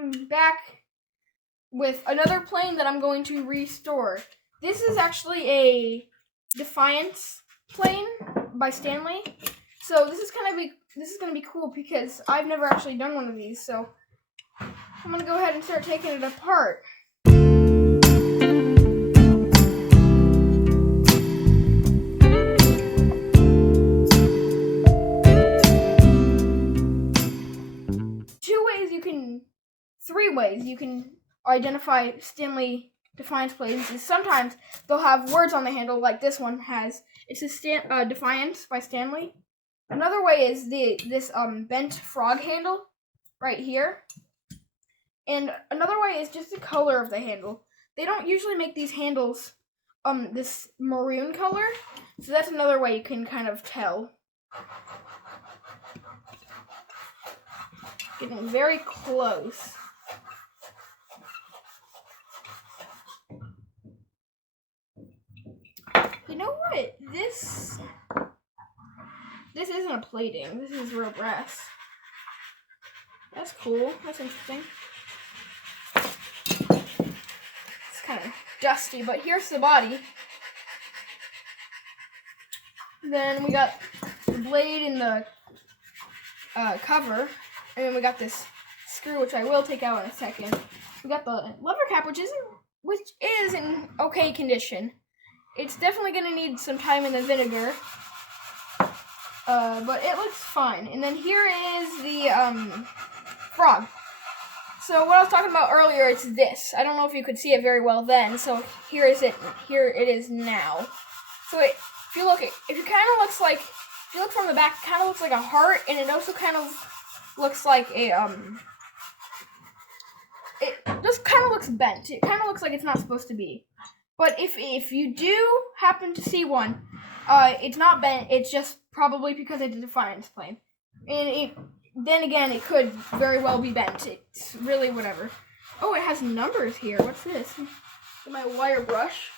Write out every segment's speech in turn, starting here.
I'm back with another plane that I'm going to restore. This is actually a Defiance Plane by Stanley. So this is gonna be cool because I've never actually done one of these. So I'm gonna go ahead and start taking it apart. Three ways you can identify Stanley Defiance planes is sometimes they'll have words on the handle like this one has. It's a Defiance by Stanley. Another way is this bent frog handle right here. And another way is just the color of the handle. They don't usually make these handles this maroon color, so that's another way you can kind of tell. Getting very close. You know what? This isn't a plating. This is real brass. That's cool. That's interesting. It's kind of dusty, but here's the body. Then we got the blade in the cover, and then we got this screw, which I will take out in a second. We got the lever cap, which is in okay condition. It's definitely going to need some time in the vinegar, but it looks fine. And then here is the frog. So what I was talking about earlier, it's this. I don't know if you could see it very well then, so here it is now. So if you look from the back, it kind of looks like a heart, and it also kind of looks like a, it just kind of looks bent. It kind of looks like it's not supposed to be. But if you do happen to see one, it's not bent. It's just probably because it's a Defiance plane. And then again, it could very well be bent. It's really whatever. Oh, it has numbers here. What's this? Get my wire brush.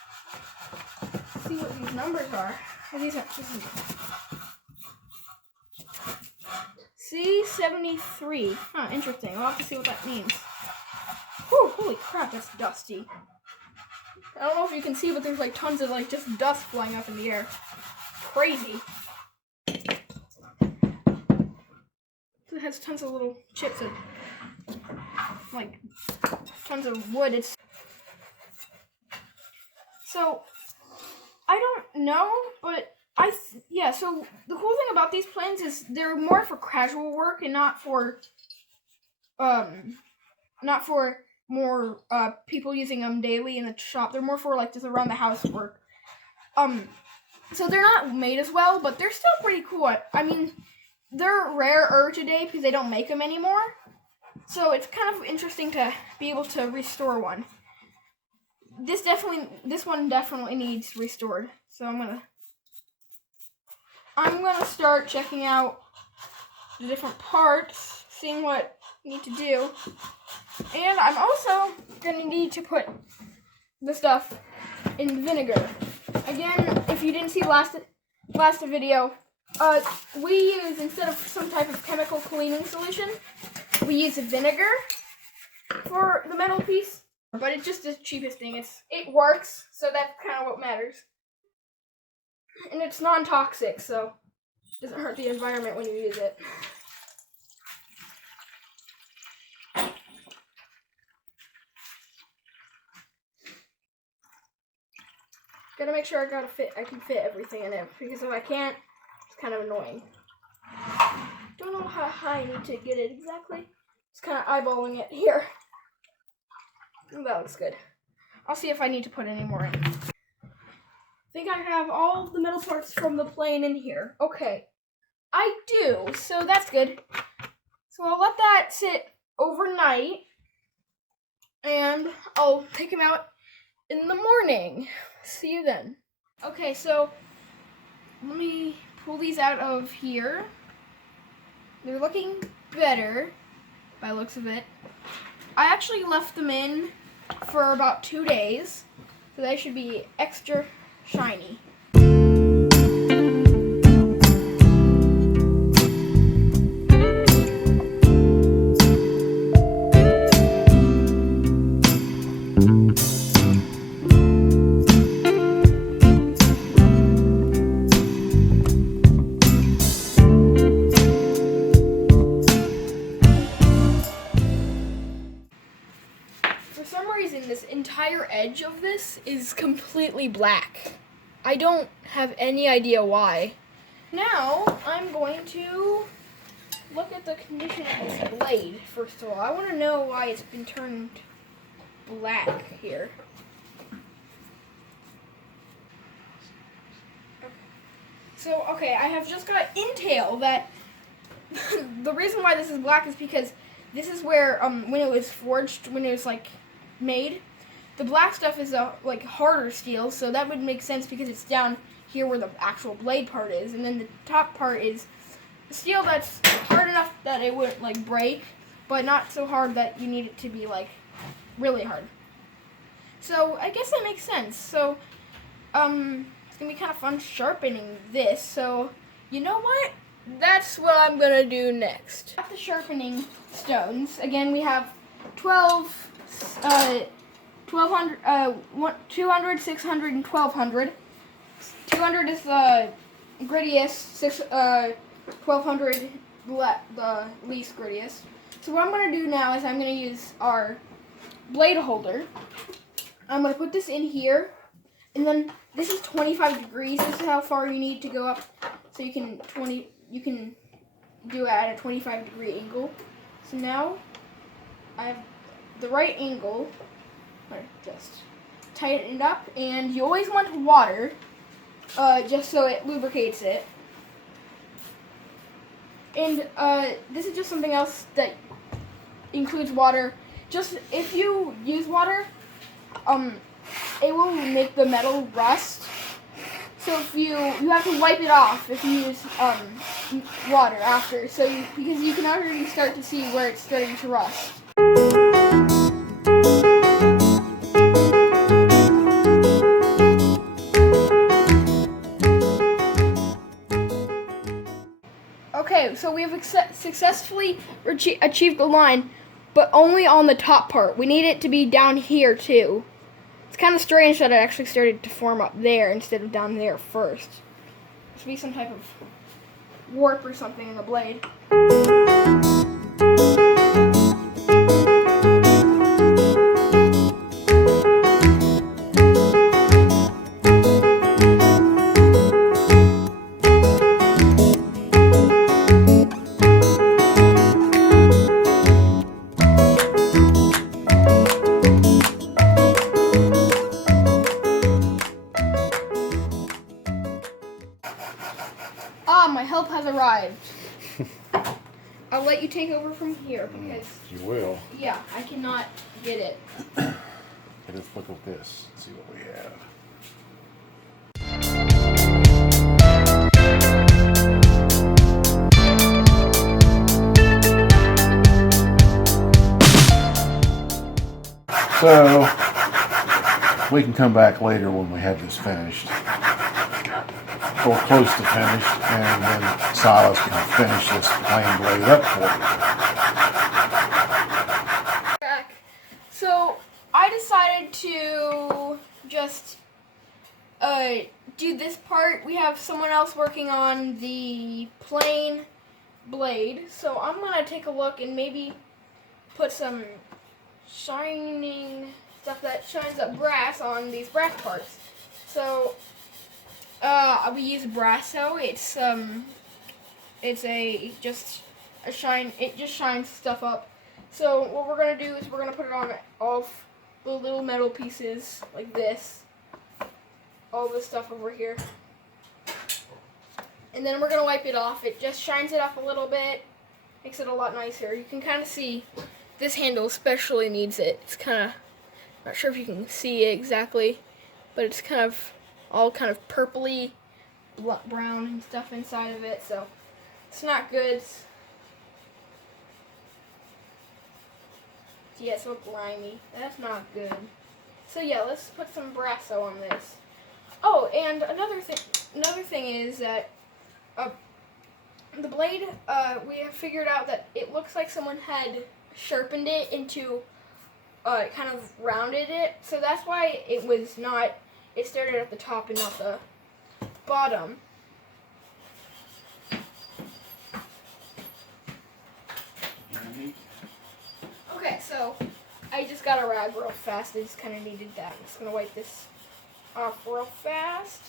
See what these numbers are. These are C73. Huh, interesting. I'll have to see what that means. Whew, holy crap, that's dusty. I don't know if you can see, but there's like tons of like just dust flying up in the air. Crazy. It has tons of little chips of like tons of wood. So I don't know, but so the cool thing about these planes is they're more for casual work and not for more people using them daily in the shop. They're more for like just around the house work. So they're not made as well, but they're still pretty cool. I mean, they're rarer today because they don't make them anymore. So it's kind of interesting to be able to restore one. This one definitely needs restored. So I'm gonna start checking out the different parts, seeing what I need to do. And I'm also going to need to put the stuff in vinegar. Again, if you didn't see last video, we use, instead of some type of chemical cleaning solution, we use vinegar for the metal piece. But it's just the cheapest thing. It works, so that's kind of what matters. And it's non-toxic, so it doesn't hurt the environment when you use it. Gotta make sure I can fit everything in it, because if I can't, it's kind of annoying. Don't know how high I need to get it exactly. Just kind of eyeballing it here. That looks good. I'll see if I need to put any more in. I think I have all the metal parts from the plane in here. Okay, I do, so that's good. So I'll let that sit overnight, and I'll take them out in the morning. See you then. Okay, so let me pull these out of here. They're looking better by the looks of it. I actually left them in for about 2 days, so they should be extra shiny. edge of this is completely black. I don't have any idea why. Now, I'm going to look at the condition of this blade, first of all. I want to know why it's been turned black here. So, okay, I have just got intel that the reason why this is black is because this is where, when it was forged, when it was, like, made, the black stuff is, like, harder steel, so that would make sense because it's down here where the actual blade part is, and then the top part is steel that's hard enough that it wouldn't, like, break, but not so hard that you need it to be, like, really hard. So, I guess that makes sense. So, it's gonna be kind of fun sharpening this, so, you know what? That's what I'm gonna do next. At the sharpening stones, again, we have 200, 600, and 1200. 200 is the grittiest, 1200 the least grittiest. So what I'm going to do now is I'm going to use our blade holder. I'm going to put this in here, and then this is 25 degrees. This is how far you need to go up, so you can do it at a 25 degree angle. So now I have the right angle. Just tighten it up, and you always want water, just so it lubricates it. And this is just something else that includes water. Just if you use water, it will make the metal rust. So if you have to wipe it off if you use water after, because you can already start to see where it's starting to rust. Okay, so we have successfully achieved the line, but only on the top part. We need it to be down here too. It's kind of strange that it actually started to form up there instead of down there first. There should be some type of warp or something in the blade. My help has arrived. I'll let you take over from here because you will. Yeah, I cannot get it. Let's look at this and see what we have. So we can come back later when we have this finished, or close to finished, and then Silas can finish this plane blade up for you. So I decided to just do this part. We have someone else working on the plane blade, so I'm gonna take a look and maybe put some shining stuff that shines up brass on these brass parts. So we use Brasso. It just shines stuff up. So what we're gonna do is we're gonna put it on all the little metal pieces like this, all this stuff over here, and then we're gonna wipe it off. It just shines it up a little bit, makes it a lot nicer. You can kind of see this handle especially needs it. It's kind of, not sure if you can see it exactly, but it's kind of all kind of purpley brown and stuff inside of it, so it's not good. Yeah, it's so grimy. That's not good. So yeah, let's put some Brasso on this. Oh, and another thing is that the blade, we have figured out that it looks like someone had sharpened it into, kind of rounded it. So that's why it started at the top and not the bottom. Okay, so I just got a rag real fast. I just kind of needed that. I'm just going to wipe this off real fast.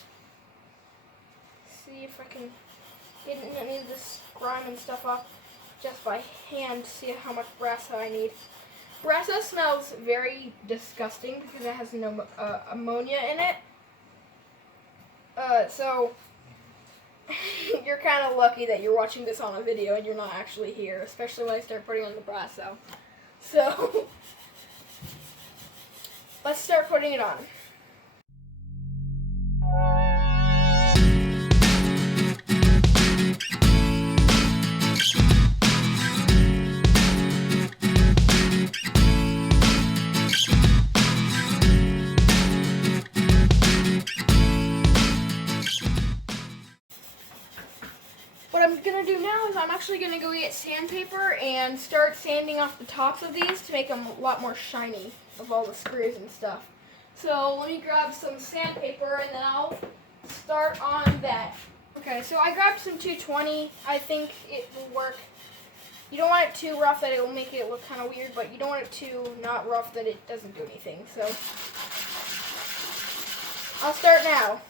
See if I can get any of this grime and stuff off just by hand. See how much Brasso I need. Brasso smells very disgusting because it has no ammonia in it. So you're kind of lucky that you're watching this on a video and you're not actually here, especially when I start putting on the Brasso. So let's start putting it on. What I'm going to do now is I'm actually going to go get sandpaper and start sanding off the tops of these to make them a lot more shiny of all the screws and stuff. So let me grab some sandpaper and then I'll start on that. Okay, so I grabbed some 220. I think it will work. You don't want it too rough that it will make it look kind of weird, but you don't want it too not rough that it doesn't do anything. So I'll start now.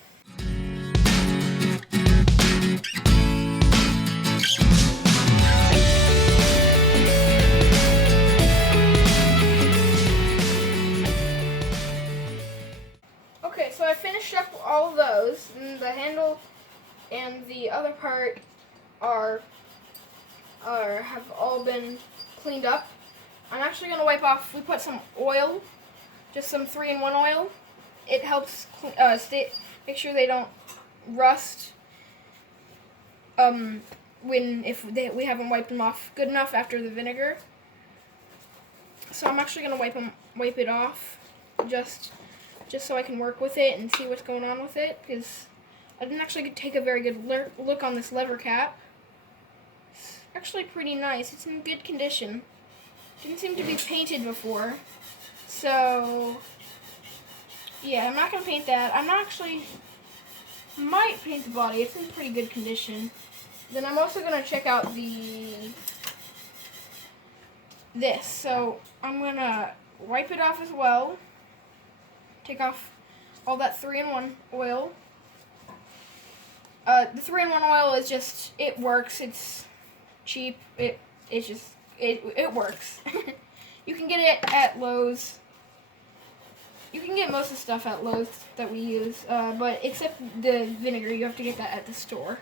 Okay, so I finished up all of those, and the handle and the other part have all been cleaned up. I'm actually going to wipe off, we put some oil, just some 3-in-1 oil. It helps make sure they don't rust we haven't wiped them off good enough after the vinegar. So I'm actually going to wipe it off just so I can work with it and see what's going on with it, because I didn't actually take a very good look on this lever cap. It's actually pretty nice. It's in good condition. Didn't seem to be painted before. So, yeah, I'm not going to paint that. Might paint the body. It's in pretty good condition. Then I'm also going to check out this. So, I'm going to wipe it off as well. Take off all that 3-in-1 oil. The 3-in-1 oil is just, it works. It's cheap. It works. You can get it at Lowe's. You can get most of the stuff at Lowe's that we use, but except the vinegar, you have to get that at the store.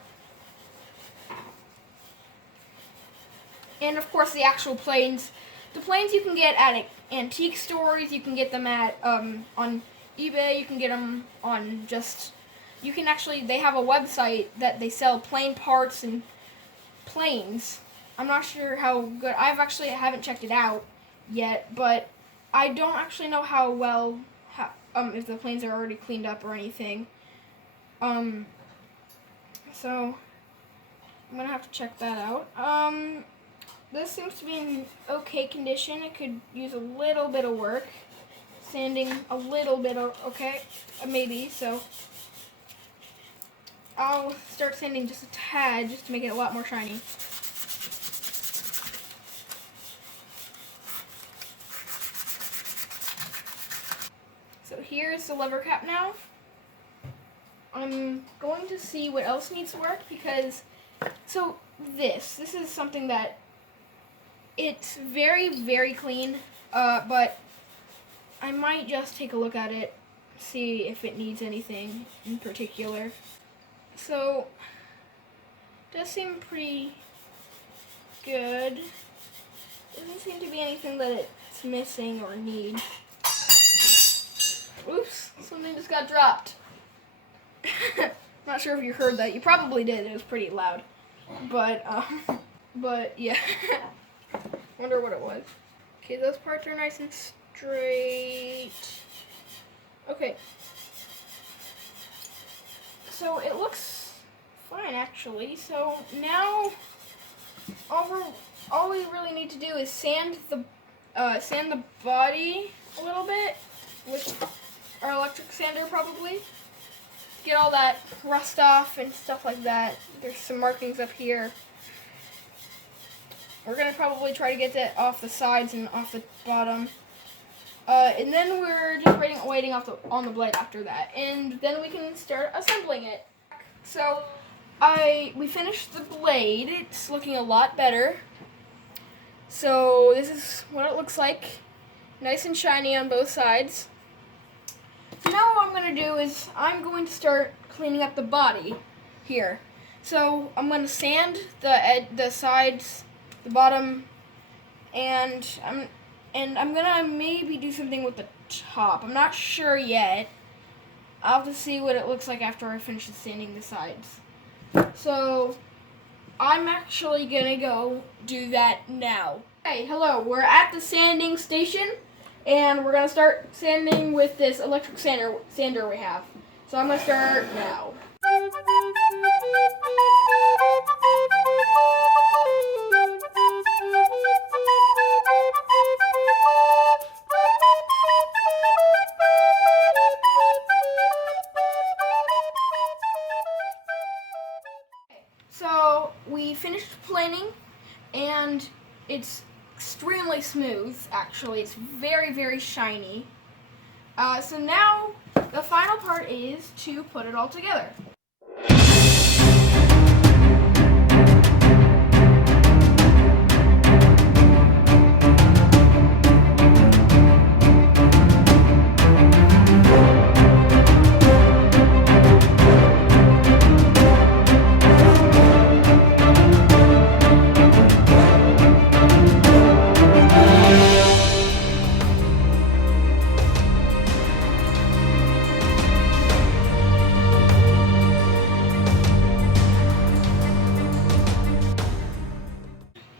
And of course the actual planes. The planes you can get at antique stores. You can get them at on eBay. You can get them on you can actually, they have a website that they sell plane parts and planes. I'm not sure how good, haven't checked it out yet, but I don't actually know how well, if the planes are already cleaned up or anything. So I'm gonna have to check that out. This seems to be in okay condition. It could use a little bit of work. Sanding a little bit of, okay, maybe, so I'll start sanding just a tad just to make it a lot more shiny. So here's the lever cap now. I'm going to see what else needs work because, so this is something that it's very, very clean, but I might just take a look at it, see if it needs anything in particular. So, it does seem pretty good. Doesn't seem to be anything that it's missing or needs. Oops, something just got dropped. Not sure if you heard that. You probably did. It was pretty loud. But yeah. Wonder what it was. Okay, those parts are nice and straight. Okay. So it looks fine actually. So now all we really need to do is sand the body a little bit with our electric sander probably. Get all that rust off and stuff like that. There's some markings up here. We're gonna probably try to get that off the sides and off the bottom. And then we're just waiting on the blade after that, and then we can start assembling it. So we finished the blade. It's looking a lot better. So this is what it looks like, nice and shiny on both sides. Now what I'm going to do is I'm going to start cleaning up the body here. So I'm going to sand the sides, the bottom, and I'm going to maybe do something with the top. I'm not sure yet. I'll have to see what it looks like after I finish sanding the sides. So I'm actually going to go do that now. Hey, hello. We're at the sanding station, and we're going to start sanding with this electric sander we have. So I'm going to start now. So we finished planing, and it's extremely smooth, actually. It's very, very shiny. So now the final part is to put it all together.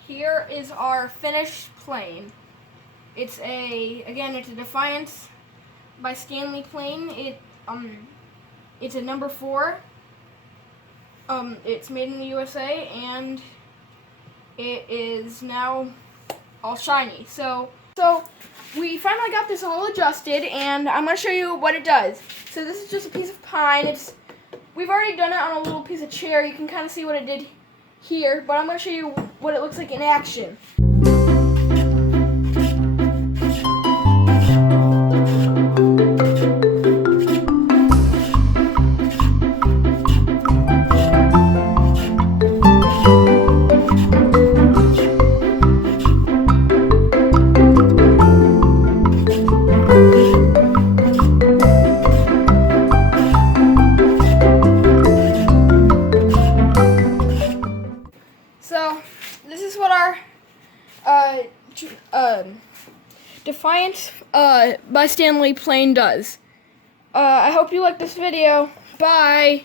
Here is our finished plane. It's a Defiance by Stanley Plane. It's a number 4. It's made in the USA, and it is now all shiny. So we finally got this all adjusted, and I'm gonna show you what it does. So this is just a piece of pine. We've already done it on a little piece of chair. You can kind of see what it did here, but I'm going to show you what it looks like in action. So this is what our Defiance by Stanley Plane does. I hope you like this video. Bye.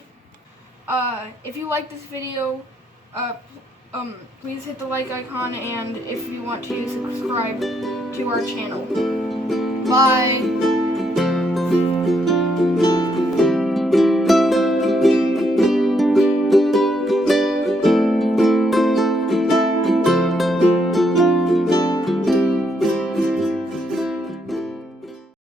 If you like this video, please hit the like icon, and if you want to, subscribe to our channel. Bye.